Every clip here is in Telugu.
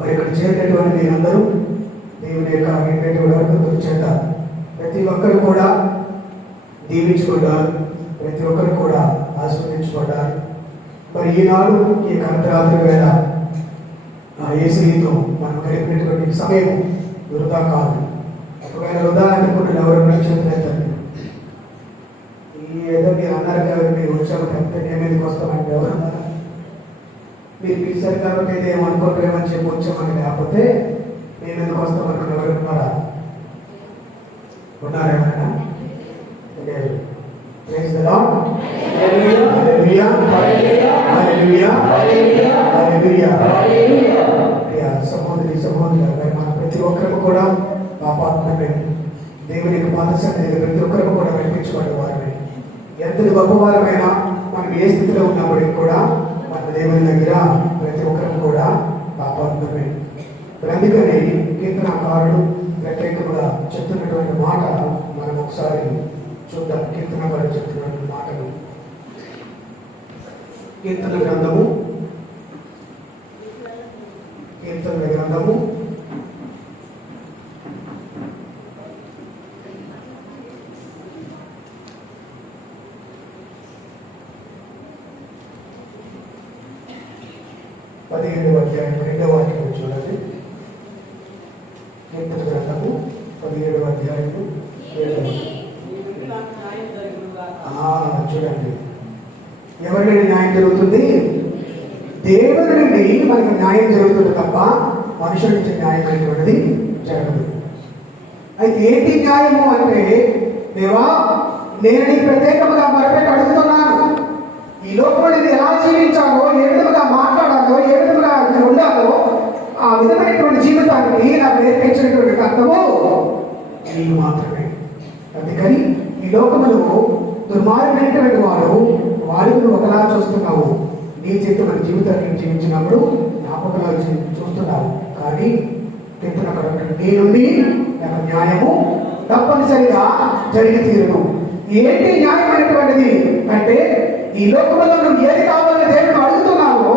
మరి ఇక్కడ చేరినటువంటి మీరందరూ దేవుని యొక్క వర్గం చేత ప్రతి ఒక్కరు కూడా దీవించుకుంటారు, ప్రతి ఒక్కరు కూడా ఆస్వాదించుకుంటారు. మరి ఈనాడు ఈ అర్ధరాత్రి వేళ యేసుతో మనం గడిపినటువంటి సమయం వృధా కాదు. ఒకవేళ వృధా అనుకుంటున్న ఎవరు చేతులెత్తండి. ఏదో మీరు అన్నారు కాబట్టి మీరు వచ్చామని చెప్తే నేను ఎందుకు వస్తామంటే ఎవరు మీరు పిలిచారు కాబట్టి అయితే ఏమనుకోవట్లేమని చెప్పి వచ్చామని, లేకపోతే నేను ఎందుకు వస్తామనుకుని ఎవరు ఉన్నారా? ఉన్నారా ఎవరైనా? Praise the lord. Hallelujah hallelujah hallelujah. సహోదరి సహోదరులు, మన ప్రతి ఒక్కరు కూడా పాపాత్మమే దేవుని యొక్క పాదసన్నిధిని ప్రతి ఒక్కరు కూడా నడిపించబడ్డ వారమే. ఎంతటి గొప్పవారమైనా మనం ఏ స్థితిలో ఉన్నప్పటికీ కూడా మన దేవుని దగ్గర ప్రతి ఒక్కరు కూడా పాపాత్మమే. అందుకని కీర్తనకారుడు ప్రత్యేకంగా చెప్తున్నటువంటి మాట మనం ఒకసారి చూద్దాం. కీర్తనకారుడు చెప్తున్నటువంటి మాటలు కీర్తన గ్రంథము 17వ అధ్యాయం 2వ వాక్యం చూడండి. కీర్తన గ్రంథము 17వ అధ్యాయం 2వ. చూడండి, ఎవరి నుండి న్యాయం జరుగుతుంది? దేవుడి నుండి మనకు న్యాయం జరుగుతుంది తప్ప మనుషుల నుంచి న్యాయం అనేటువంటిది జరగదు. అయితే ఏంటి న్యాయము అంటే, దేవా నేను నీ ప్రత్యేకంగా మరపెట్టి అడుగుతున్నాను, ఈ లోకంలో ఇది ఎలా జీవించాలో, ఏ విధంగా మాట్లాడాలో, ఏ విధంగా ఉండాలో ఆ విధమైనటువంటి జీవితాన్ని నాకు నేర్పించినటువంటి కర్తము నీకు మాత్రమే. అందుకని ఈ లోకములో దుర్మార్గమైనటువంటి వారిని నువ్వు ఒకలా చూస్తున్నావు, నీ చేతి మన జీవితాన్ని జీవించినప్పుడు జ్ఞాపకలా చూస్తున్నావు. కానీ నీ నుండి నాకు న్యాయము తప్పనిసరిగా జరిగి తీరును. ఏంటి న్యాయమైనటువంటిది అంటే, ఈ లోకంలో నువ్వు ఏది కావాలని దేవుడు అడుగుతున్నావో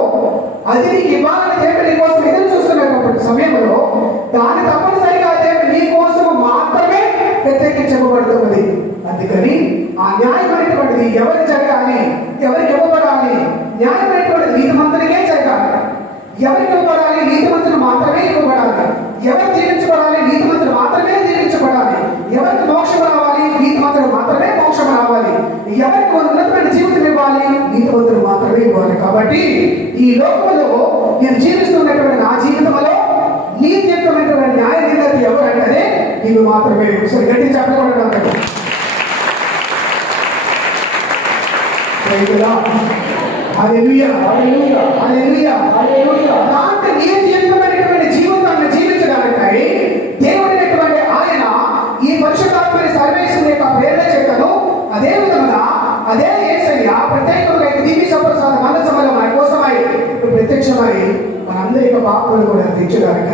అది నీకు ఇవ్వాలని దేవుడు నీ కోసం ఎదురు చూస్తున్నటువంటి సమయంలో దాన్ని తప్పనిసరిగా దేవుడు నీ కోసం మాత్రమే ప్రత్యేకించబడుతున్నది. అందుకని ఆ న్యాయమైనటువంటిది ఎవరికి జరగాలి, ఎవరికి ఇవ్వబడాలి? న్యాయమైనటువంటిది నీతిమంతునికే జరగాలి. ఎవరికి ఇవ్వబడాలి? నీతిమంతులు మాత్రమే ఇవ్వబడాలి. ఎవరు దీవించబడాలి? నీతిమంతులు మాత్రమే దీవించబడాలి. ఎవరికి మోక్షం రావాలి? నీతిమంతులు మాత్రమే మోక్షం రావాలి. ఎవరికి ఉన్నతమైన జీవితం ఇవ్వాలి? నీతిమంతులు మాత్రమే ఇవ్వాలి. కాబట్టి ఈ లోకంలో నేను జీవిస్తున్నటువంటి నా జీవితంలో నీతియుక్తమైనటువంటి న్యాయ నిర్ణయం ఎవరంటే నీవు మాత్రమే. ఒకసారి గట్టి చెప్పకూడదు. హల్లెలూయా హల్లెలూయా హల్లెలూయా హల్లెలూయా. అంటే నీతియుక్తమైనటువంటి జీవితాన్ని జీవించడానికి దేవుడైనటువంటి ఆయన ఈ పరిశుద్ధాత్మని సర్వేశ్వరుని యొక్క ప్రేరణ చెప్తాను. అదే విధంగా అదే యేసయ్య ప్రత్యేకంగా దివ్య సంప్రసాద మందసమలో మన కోసమై ప్రత్యక్షమై మనందరి యొక్క పాపలను కూడా తీర్చడానికి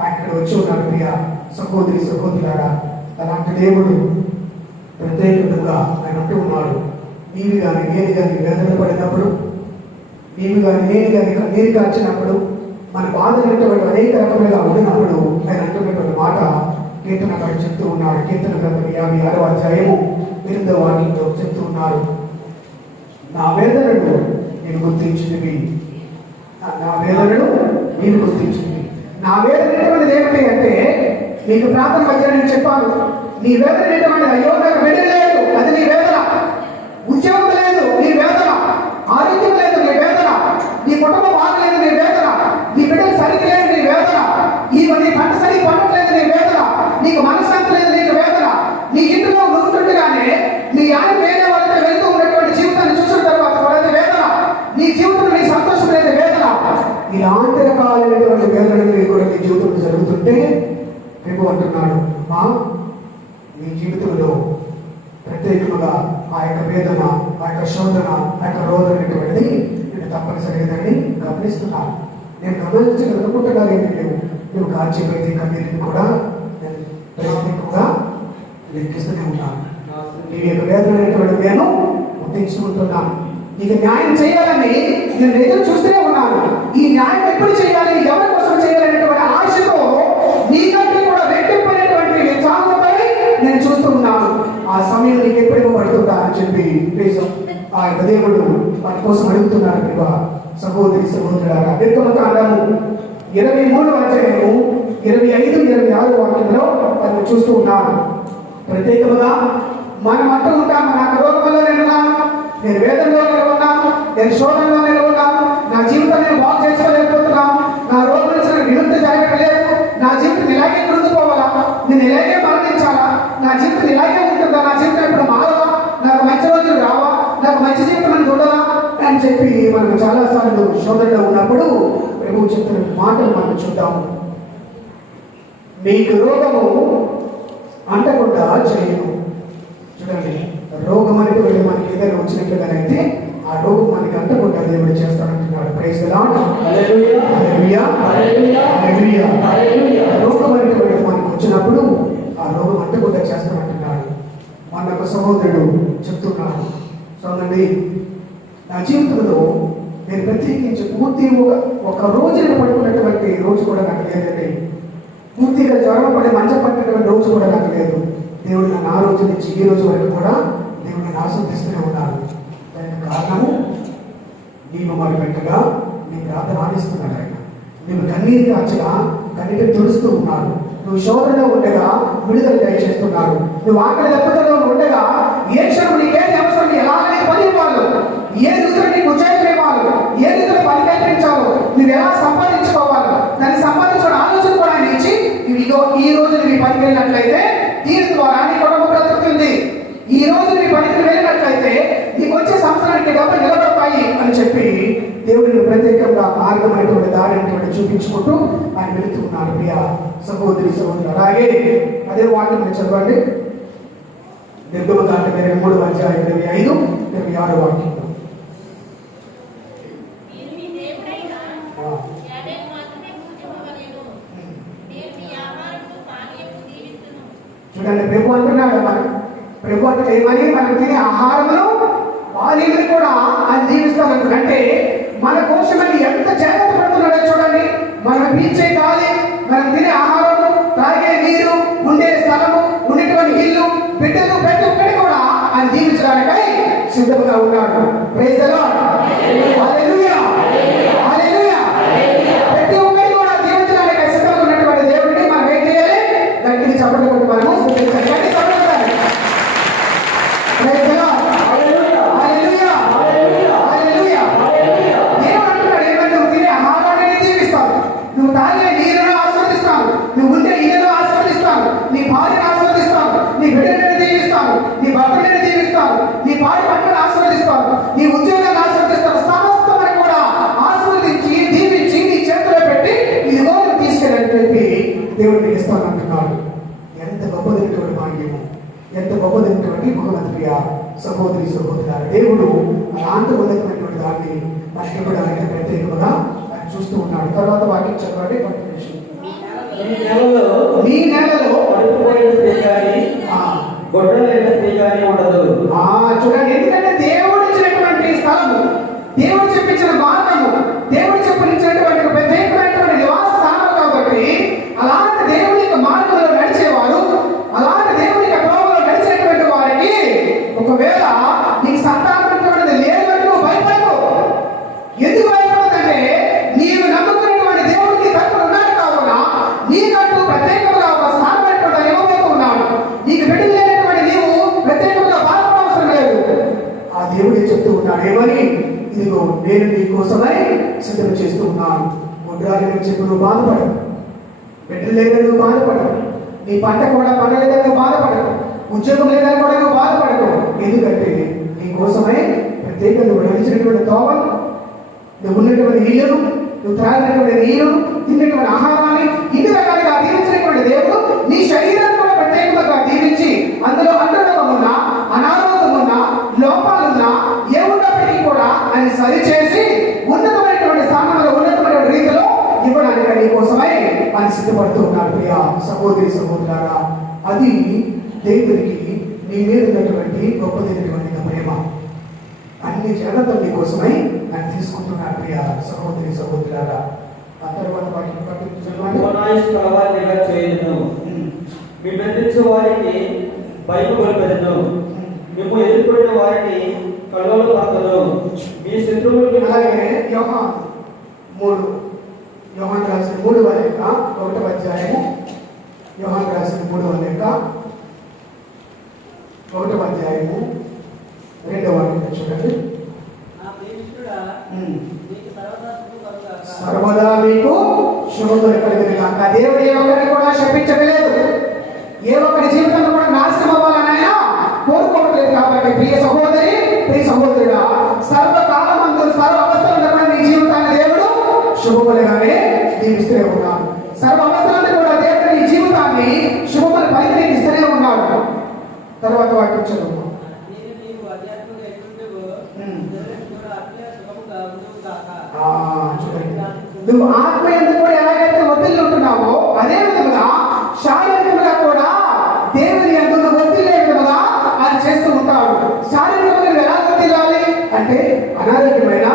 ఆయన ఇక్కడ వచ్చి ఉన్నాడు. ప్రియ సహోదరి సహోదరులారా, అలాంటి దేవుడు ప్రత్యేకంగా ఆయన అంటూ ఉన్నాడు, నీవు కానీ నేను కానీ వేదన పడినప్పుడు, నీవు కానీ నేను కానీ కన్నీరు కార్చినప్పుడు, మన బాధలైనటువంటి అనేక రకములుగా ఉండినప్పుడు ఆయన అంటున్నటువంటి మాట కీర్తనకారుడు చెప్తూ ఉన్నాడు. కీర్తన గ్రంథం 56వ అధ్యాయము 8వ వాక్యంలో చెప్తూ ఉన్నారు, నా వేదనను నేను గుర్తించినవి, నా వేదనను నేను గుర్తించింది. నా వేదన ఎటువంటిది ఏమిటి అంటే, నీకు ప్రార్థన మధ్య నేను చెప్పాను, నీ వేదన ఎటువంటిది? అయ్యో నాకు వెళ్లి లేదు, అది నీ వేదన. ఉద్యోగం లేదు, నీ వేదన. ఆరోగ్యం లేదు, నీ వేదన. నీ కుటుంబం బాగలేదు, నీ వేదన. నీ బిడ్డలు సరిగ్గా లేదు, నీ వేదన. నీ పంట సరిగ్గా పండట్లేదు, నీ వేదన. నీకు మనశ్శాంతి లేదు, నీకు వేదన. నీ ఇంట్లో ఉంటుండగానే నీ ఆయన వేరే వాళ్ళతో వెళ్తూ ఉన్నటువంటి జీవితాన్ని చూసిన తర్వాత పడేది వేదన. నీ జీవితంలో నీ సంతోషం లేదు, వేదన. ఇలాంటి రకాలైనటువంటి వేదనలు కూడా నీ జీవితంలో జరుగుతుంటే రేపు అంటున్నాడు, మా నీ జీవితంలో ప్రత్యేకంగా ఆ యొక్క వేదన, ఆ యొక్క శోధన, ఆ యొక్క రోదన అనేటువంటిది నేను తప్పనిసరిగా దాన్ని గమనిస్తున్నాను. నేను గమనించగలుగుతున్నాను ఏంటి, నువ్వు కాల్చిపోయింది కన్నీటిని కూడా నేను ప్రత్యేకంగా లెక్కిస్తూనే ఉన్నాను. నీ యొక్క వేదన అనేటువంటి నేను గుర్తించుకుంటున్నాను. నీకు న్యాయం చేయాలని నేను ఎదురు చూస్తూనే ఉన్నాను. ఈ న్యాయం ఎప్పుడు చేయాలి, ఎవరి కోసం చేయాలనేటువంటి 23వ అధ్యాయము 25, 26 వాక్యంలో మనం చూస్తూ ఉన్నాను. ప్రత్యేకముగా మనం అంటూ ఉంటాము, నాకు రోగంలో నేను ఉన్నాను, నేను వేదంలో నేను ఉన్నాను, నేను శోధనలో నేను ఉన్నాను, నా జీవితం నేను బాగు చేసుకోలేకపోతున్నాను, నా రోగం నుంచి నాకు విముక్తి జరగట్లేదు, నా జీవితం ఇలాగే కృంగిపోవాలా, నేను ఇలాగే మరణించాలా, నా జీవితం ఇలాగే ఉంటుందా, నా జీవితం ఇప్పుడు మారవా, నాకు మంచి రోజులు రావా, నాకు మంచి జీవితం అని చూడాలా అని చెప్పి మనం చాలాసార్లు శోధనలో ఉన్నప్పుడు ప్రభువు చెప్తున్న మాటలు మనం చూద్దాము. మీకు రోగము అంటకుండా చేయను. చూడండి, రోగం అనేటువంటి మనకి ఏదైనా వచ్చినట్లుగానైతే ఆ రోగం మనకి అంటకుండా దేవుడు చేస్తానంటున్నాడు. Praise the lord. Hallelujah, hallelujah, hallelujah. రోగం అనేటువంటి మనకు వచ్చినప్పుడు ఆ రోగం అంటకుండా చేస్తానంటున్నాడు. మన ఒక సహోదరుడు చెప్తున్నాడు, చూడండి, నా జీవితంలో నేను ప్రత్యేకించి పూర్తి ఒక రోజున పడుకున్నటువంటి రోజు కూడా నాకు లేదండి. పూర్తిగా జ్వరం పడి మంచం పట్టినటువంటి రోజు కూడా నాకు లేదు. దేవుడు నన్ను ఆ రోజు నుంచి ఈ రోజు వరకు కూడా దేవుడు నన్ను ఆస్వాదిస్తూనే ఉన్నాడు. దానికి కారణము నీవు మరి పెట్టగా నీ ప్రార్థన ఆడిస్తున్నాడు ఆయన. నువ్వు కన్నీరు కాచగా కన్నీరు తుడుస్తూ ఉన్నాడు. నువ్వు శోధనలో ఉండగా విడుదల దయచేస్తున్నాడు. నువ్వు ఆకలి దెబ్బతలో ఉండగా ఏ క్షణం నీకేది అవసరం, ఎలాగైతే పని ఇవ్వాలి, ఏ రీతిలో నీకు ఉద్యోగం ఇవ్వాలి, ఏ రీతిలో పని కల్పించాలో, నువ్వు ఎలా సంపాదించుకోవాలో దాన్ని సంపాదించుకునే ఆలోచన కూడా ఆయన ఇచ్చి, ఇదిగో ఈ రోజు నువ్వు పనికి వెళ్ళినట్లయితే దీని ద్వారా నీ కుటుంబం బ్రతుకుతుంది, ఈ రోజు నీ పనికి వెళ్ళినట్లయితే నీకు వచ్చే సంవత్సరానికి డబ్బులు నిలబడతాయి అని చెప్పి దేవుడిని ప్రత్యేకంగా మార్గమైనటువంటి దారి చూపించుకుంటూ ఆయన వెళుతున్నాడు. ప్రియ సహోదరి సహోదరులు, అలాగే అదే వాక్యం మీరు చదవండి. నిర్గమకాండం 23వ అధ్యాయం 25, 26 వాక్యం. చూడండి, ప్రభు అంటున్నాడు, ప్రభు అంటే ఏమని, మనం తినే ఆహారమును పానీయులు కూడా ఆయన దీవిస్తానంటున్నాడు. అంటే మన కోసమని ఎంత జాగ్రత్త పడుతున్నాడో చూడండి. మనం పీల్చే గాలి, మనం తినే ఆహారము, తాగే నీరు, ఉండే స్థలము, ఉండేటువంటి ఇల్లు, బిడ్డలు, ప్రతి ఒక్కటి కూడా ఆయన దీవించడానికై సిద్ధంగా ఉన్నాడు. Praise the lord. Hallelujah, hallelujah. ప్రతి ఒక్కటి కూడా దీవించడానికై సిద్ధంగా ఉన్నటువంటి దేవుడిని మనం ఏం చేయాలి? గట్టిగా చప్పట్లు కొట్టి మనము స్తుతించాలి. గట్టిగా చప్పట్లు కొట్టాలి. Praise the lord. Hallelujah, hallelujah, hallelujah. దేవుడు అంటున్నాడు, ఏమని, నువ్వు తినే ఆహారాన్ని దీవిస్తాను, నువ్వు తాగే నీరును ఆస్వాదిస్తాను, నువ్వు ఉండే ఇల్లును ఆస్వాదిస్తాను, నీ భార్యను ఆస్వాదిస్తాను, నీ బిడ్డలను దీవిస్తాను, నీ భర్తలను దీవిస్తాను, నీ పాడి పంటను ఆస్వాదిస్తాను, నీ ఉద్యోగాన్ని ఆస్వాదిస్తాను, సమస్తమని కూడా ఆస్వాదించి దీవించి నీ చేతిలో పెట్టి ఇదిగో నువ్వు తీసుకెళ్ళని చెప్పి దేవుడికి ఇస్తాను అంటున్నాడు. ఎంత గొప్పదైనటువంటి భాగ్యము, ఎంత గొప్పదైనటువంటి బహుమతి. ప్రియ సహోదరి సహోదరులారా, దేవుడు అలాంటి ఉన్నతమైనటువంటి దాన్ని మనకి ఇవ్వడానికి ప్రత్యేకంగా ఆయన చూస్తూ ఉన్నాడు. తర్వాత వాక్యం చదవండి. నీ నెలలో చూడండి, ఎందుకంటే దేవుడు ఇచ్చినటువంటి స్థలము, దేవుడు చెప్పించిన మార్గము, దేవుడు చెప్పించినటువంటి ప్రత్యేకమైనటువంటి నివాస స్థానం కాబట్టి అలాంటి దేవుని యొక్క మార్గంలో నడిచేవారు, అలాంటి దేవుని యొక్క ప్రోగంలో నడిచేటువంటి వారికి ఒకవేళ నీకు సంతానం లేదని నువ్వు భయపడకు. ఎందుకు భయపడదంటే నీవు నమ్ముకున్నటువంటి దేవుడికి తరపున ఉన్నాడు కావున నీకంటూ ప్రత్యేకంగా ఒక స్థానమైనటువంటి ఇవ్వబోతూ ఉన్నాడు. నీకు బిడ్డలు లేనటువంటి నీవు ప్రత్యేకంగా బాధపడవలసిన లేదు. ఆ దేవుడే చెప్తూ ఉన్నాడు, ఏమని, ఇదిగో నేను నీ కోసమై సిద్ధం చేస్తూ ఉన్నాను. ముద్రాలని చెప్పి నువ్వు బాధపడవు, బిడ్డలు లేదని నువ్వు బాధపడవు, నీ పంట కూడా పండలేదని నువ్వు బాధపడవు, ఉద్యోగం లేదని కూడా నువ్వు బాధపడవు. ఎందుకంటే నీ కోసమై ప్రత్యేకంగా నువ్వు నడిచినటువంటి తోవలు, నువ్వు ఉన్నటువంటి నీళ్లను, నువ్వు త్రాగినటువంటి నీరు, తిన్నటువంటి ఆహారాన్ని ఇన్ని రకాలుగా దీవించినటువంటి దేవుడు నీ శరీరాన్ని కూడా ప్రత్యేకంగా దీవించి అందులో అంటరోగమున్నా, అనారోగ్యమున్నా, లోపాలున్నా, ఏమున్నప్పటికీ కూడా ఆయన సరిచేసి ఉన్నతమైనటువంటి స్థానంలో ఉన్నతమైన రీతిలో ఇవ్వడానికి నీ కోసమై ఆయన సిద్ధపడుతూ ఉన్నాడు. ప్రియ సహోదరి సహోదరులారా, అది దేవుడికి నీ మీద ఉన్నటువంటి గొప్పదైనటువంటి ప్రేమ. అన్ని జాగ్రత్తలు నీ కోసమై ఆయన తీసుకుంటున్నాడు. ప్రియ సహోదరి సహోదరులారా, ఆ తర్వాత వాటిని బెదిరించే వారికి భయపడను, మేము ఎదుర్కొన్న వారిని కళ్ళలో పడతాను, మీ శత్రువులకి. అలాగే యోహాను 3 రాసిన మూడవ లేఖ 1వ అధ్యాయము, యోహాను రాసిన 3వ లేఖ 1వ అధ్యాయము 2వ వాక్యం చూడండి. సర్వదా మీకు శుభములు కలుగును గాక. దేవుడు ఏ ఒక్కరిని కూడా శపించలేదు, ఏ ఒక్కరి జీవితంలో కూడా నాశనం అవ్వాలని ఆయన కోరుకోవట్లేదు. కాబట్టి ప్రియ సహోదరి, ప్రియ సహోదరుడా, సర్వకాలమందు సర్వ అవస్థలంలో కూడా నీ జీవితాన్ని దేవుడు శుభములుగానే దీవిస్తూనే ఉన్నాడు. సర్వ అవస్థలంలో కూడా దేవుడు నీ జీవితాన్ని శుభములు పైకి నీకు ఇస్తూనే ఉన్నాడు. తర్వాత వాటి చదువు. నువ్వు ఆత్మ ఎందుకు కూడా ఎలాగైతే ఒత్తిళ్ళు ఉంటున్నావో అదే విధముగా శారీరకంగా కూడా దేవుని యందు నువ్వు ఒత్తిడి విధముగా అది చేస్తూ ఉంటావు. శారీరకంగా నువ్వు ఎలా ఒత్తిడాలి అంటే అనారోగ్యమైన,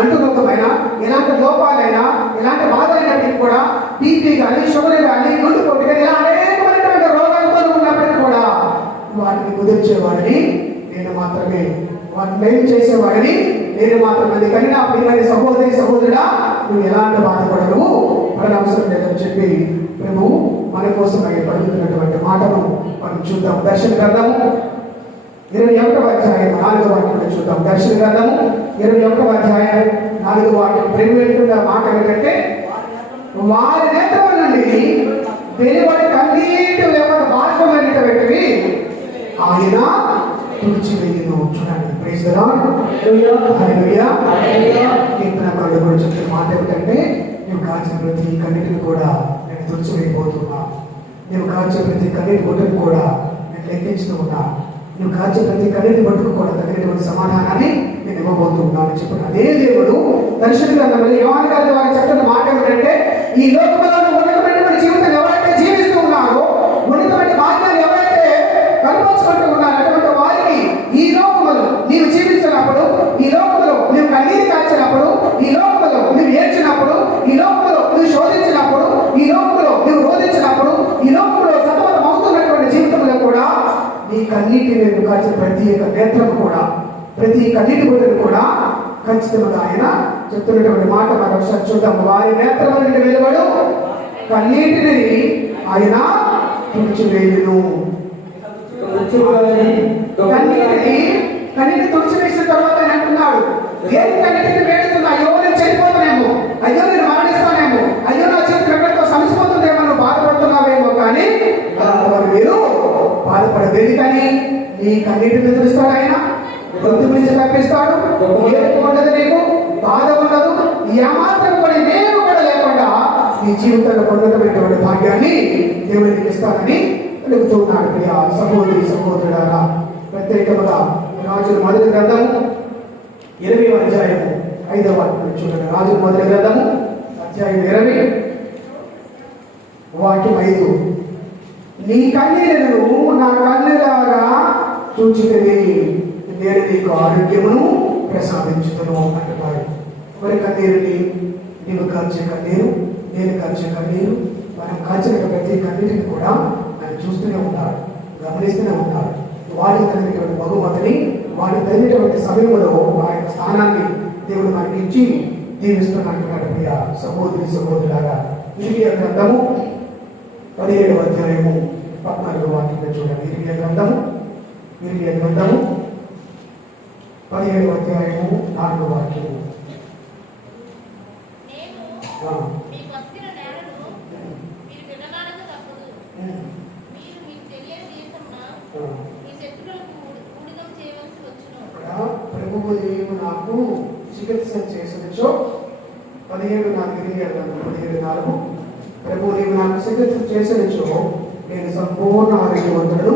అంటుముఖమైన, ఎలాంటి లోపాలైనా, ఎలాంటి బాధలైనప్పటికీ కూడా బీపీ కానీ, షుగర్ కానీ, గుండెపోటు కానీ ఇలా అనేకమైనటువంటి రోగాలతో ఉన్నప్పటికీ కూడా వాటిని కుదిర్చేవాడిని నేను మాత్రమే, వాటిని మేలు చేసేవాడిని నేను మాత్రమే. కానీ నా ప్రియమైన సహోదరి, సహోదరుడా, నువ్వు ఎలాంటి బాధపడవు, పడనవసరం లేదని చెప్పి ప్రభువు మన కోసం పలుకుతున్నటువంటి మాటను మనం చూద్దాం. దర్శన గ్రంథము 21వ అధ్యాయం 4వ వాక్యం చూద్దాం. దర్శన గ్రంథము 21వ అధ్యాయం 4వ వాక్యం ప్రభు ఏంటున్న మాట ఏంటంటే, వారి నేత్రముల నుండి వెలువడి కన్నీటి లేకపోతే బాష్పమైనటువంటి వ్యక్తివి ఆయన తుడిచివేయును. చూడండి, ప్రైజ్ ది లార్డ్, హల్లెలూయా. కీర్తనకారుడు కూడా చెప్పిన మాట ఏమిటంటే, నువ్వు కాచిన ప్రతి కన్నిటిని కూడా నేను తుడిచివేయబోతున్నా, నువ్వు కాచిన ప్రతి కన్నీటి గుడ్డను కూడా నేను లెక్కించుతూ ఉన్నా, నువ్వు కాచిన ప్రతి కన్నీటి బట్టుకు కూడా తగినటువంటి సమాధానాన్ని నేను ఇవ్వబోతున్నాను చెప్పిన అదే దేవుడు దర్శన గ్రంథంలో యోహాను గారి ద్వారా చెప్తున్న మాట ఏమిటంటే, ఈ లోకంలో ఉన్నతమైనటువంటి జీవితం ఎవరైతే జీవిస్తూ ఉన్నారో, ఉన్నతమైన భాగ్యాన్ని ఎవరైతే కల్పించుకుంటూ ఉన్నారో, అటువంటి వారికి ఈ లోకములో నీవు జీవించినప్పుడు, ఈ లోకములో నువ్వు కన్నీరు కాల్చినప్పుడు, ఈ లోకములో నువ్వు ఏడ్చినప్పుడు, ఈ లోకములో నువ్వు శోధించినప్పుడు, ఈ లోకములో నువ్వు రోధించినప్పుడు, ఈ లోకములో సతమతం అవుతున్నటువంటి జీవితంలో కూడా నీ కన్నీటి నేను కాల్చిన ప్రతి ఒక్క నేత్రం కూడా, ప్రతి కన్నీటి గుడ్డను కూడా ఖచ్చితంగా ఆయన చెప్తున్నటువంటి మాట మనం ఒకసారి చూద్దాం. వారి నేత్రముల నుండి వెలువడు కన్నీటిని ఆయన తుడిచివేయును. కన్నీటి తుడిచివేసిన తర్వాత ఆయన అంటున్నాడు, దేని కన్నీటిని వేడుతున్నా, అయ్యో నేను చనిపోతానేమో, అయ్యో నేను మరణిస్తానేమో, అయ్యో నా జీవితం ఎక్కడితో సమసిపోతుందేమో, నువ్వు బాధపడుతున్నావేమో, కానీ అలాంటి మీరు బాధపడలేదు. కానీ నీ కన్నీటిని తుడుస్తాడు ఆయన, గొంతు నుంచి తప్పిస్తాడు, ఏడుపు ఉండదు, నీకు బాధ ఉండదు, ఏమాత్రం కూడా నేను కూడా లేకుండా నీ జీవితంలో పొందటమైనటువంటి భాగ్యాన్ని దేవునికి ఇస్తానని తెలుపుతున్నాడు. ప్రియ సహోదరి, సహోదరులారా, ప్రత్యేకముగా రాజుల మొదటి గ్రంథము 20వ అధ్యాయము 5వ వాక్యం చూడండి. రాజుల మొదటి గ్రంథము అధ్యాయం 20 వాక్యం 5. నీ కన్నీళ్లను నా కన్నులారా చూచితిని, నేను నీకు ఆరోగ్యమును ప్రసాదించుతును అంటున్నాడు. మరి కన్నీరుని నీవు కాల్చే కన్నీరు, నేను కాల్చే కన్నీరు, మనం కాల్చిన ప్రతి కన్నీటిని కూడా ఆయన చూస్తూనే ఉన్నాడు, గమనిస్తూనే ఉన్నాడు. వాడికి తగినటువంటి బహుమతిని, వాడికి తగినటువంటి సమయంలో ఆయన స్థానాన్ని దేవుడు మనకి ఇచ్చి దీవిస్తున్నట్టున్నాడు. ప్రియ సహోదరి, సహోదరులారా, ఇర్మియా గ్రంథము 17వ అధ్యాయము 14వ వాక్యం చూడండి. ఇర్మియా గ్రంథము 17వ అధ్యాయము 4వ వాక్యము. ప్రభువు నీవు నాకు చికిత్స చేసినచో 17:4 ప్రభువు నీవు నాకు చికిత్స చేసినచో నేను సంపూర్ణ ఆరోగ్యవంతుడు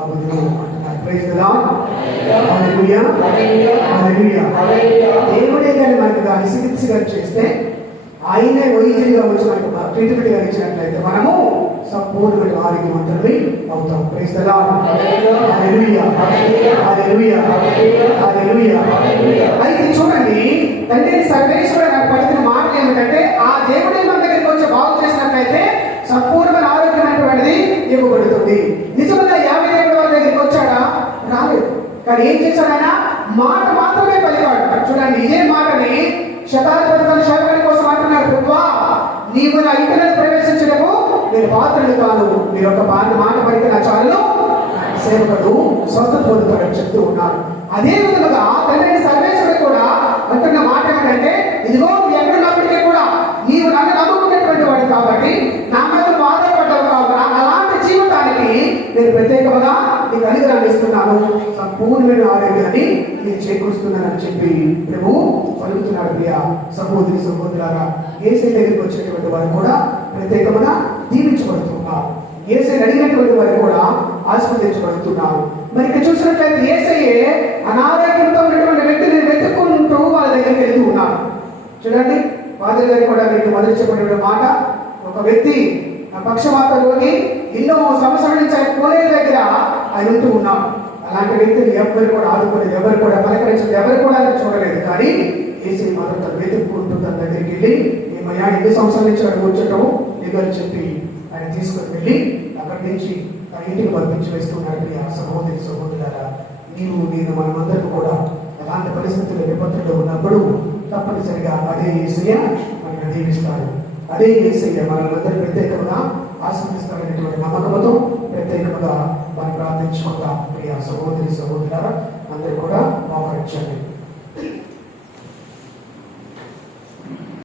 అవును అంటున్నాడు. ప్రైజ్ ది లార్డ్, హల్లెలూయా, హల్లెలూయా. దేవుడే కానీ మనకు దాన్ని చికిత్సగా చేస్తే, ఆయనే వైద్యుడిగా వచ్చి మనకు ట్రీట్మెంట్ గా ఇచ్చినట్లయితే మనము సంపూర్ణమైన ఆరోగ్యవంతులై అవుతాం. Praise the lord, hallelujah, hallelujah, హల్లెలూయా. అయితే చూడండి, తండ్రి సర్వేశ్వరుడు నాకు పలికిన మాటలు ఏమిటంటే, ఆ దేవుడే మన దగ్గరికి వచ్చి బాగు చేసినట్లయితే సంపూర్ణమైన ఆరోగ్యమైనటువంటిది ఇవ్వబడుతుంది. నిజంగా 50 దేవుడి వాళ్ళ దగ్గరికి వచ్చాడా? రాలేదు. కానీ ఏం చేశాడు ఆయన? మాట మాత్రమే పలికాడు. చూడండి, ఇదే మాటని శతాధిపతి సేవకుని కోసం అంటున్నాడు, ప్రభువా నీవు నా ఇంటిలో ప్రవేశించడము నేను పాత్రలు కాను, మీరు ఒక మాట పలికిన చాలును సేవకుడు స్వస్థత పొందుతాడని చెప్తూ ఉన్నారు. అదే విధముగా తండ్రి సర్వేశ్వరుడు కూడా అంటున్న మాట ఏమిటంటే, ఇదిగో నువ్వు ఎక్కడున్నప్పటికీ కూడా నీవు నన్ను నమ్ముకున్నటువంటి వాడు కాబట్టి, నా మీద నువ్వు ఆధారపడ్డావు కాబట్టి, అలాంటి జీవితానికి నేను ప్రత్యేకంగా నీకు అనుగ్రహాన్ని ఇస్తున్నాను, సంపూర్ణమైన ఆరోగ్యాన్ని నేను చేకూరుస్తున్నానని చెప్పి ప్రభు పలుకుతున్నాడు. ప్రియ సహోదరి సహోదరులారా, యేసయ్య దగ్గరికి వచ్చినటువంటి వారు కూడా ప్రత్యేకంగా దీవించబడుతున్నారు. యేసయ్యని అడిగినటువంటి వారు కూడా ఆస్వాదించబడుతున్నారు. మరి ఇక్కడ చూసినట్లయితే యేసయ్యే అనారోగ్యంతో ఉన్నటువంటి వ్యక్తిని వెతుక్కుంటూ వాళ్ళ దగ్గరికి వెళ్తూ ఉన్నారు. చూడండి, ఫాదర్ గారు కూడా మీకు మొదటి చెప్పిన మాట, ఒక వ్యక్తి పక్షవాత రోగి ఎన్నో సంవత్సరాల నుంచి ఆయన కోనేరు దగ్గర ఆయన ఉంటూ ఉన్నాడు. అలాంటి వ్యక్తిని ఎవరు కూడా ఆదుకోలేదు, ఎవరు కూడా పలకరించలేదు, ఎవరు కూడా ఆయన చూడలేదు. కానీ యేసయ్య మాత్రం తను వెతుక్కుంటూ తన దగ్గరికి వెళ్ళి, ఏమయ్యా ఎన్ని సంవత్సరాల నుంచి అక్కడ కూర్చోటం లేదని చెప్పి ఆయన తీసుకొని వెళ్ళి అక్కడి నుంచి తన ఇంటికి పంపించి వేస్తున్నాడు. ప్రియ సహోదరి సహోదరులారా, నేను మనమందరికీ కూడా అలాంటి పరిస్థితుల్లో విపత్తుల్లో ఉన్నప్పుడు తప్పనిసరిగా అదే యేసయ్య మనల్ని దీవిస్తాడు. అదే యేసయ్య మనల్ని ప్రత్యేకంగా ఆశీర్వదిస్తాడనేటువంటి నమ్మకంతో ప్రత్యేకంగా మనం ప్రార్థించుకుందాం. ప్రియ సహోదరి సహోదరులారా, అందరూ కూడా మోకరించండి.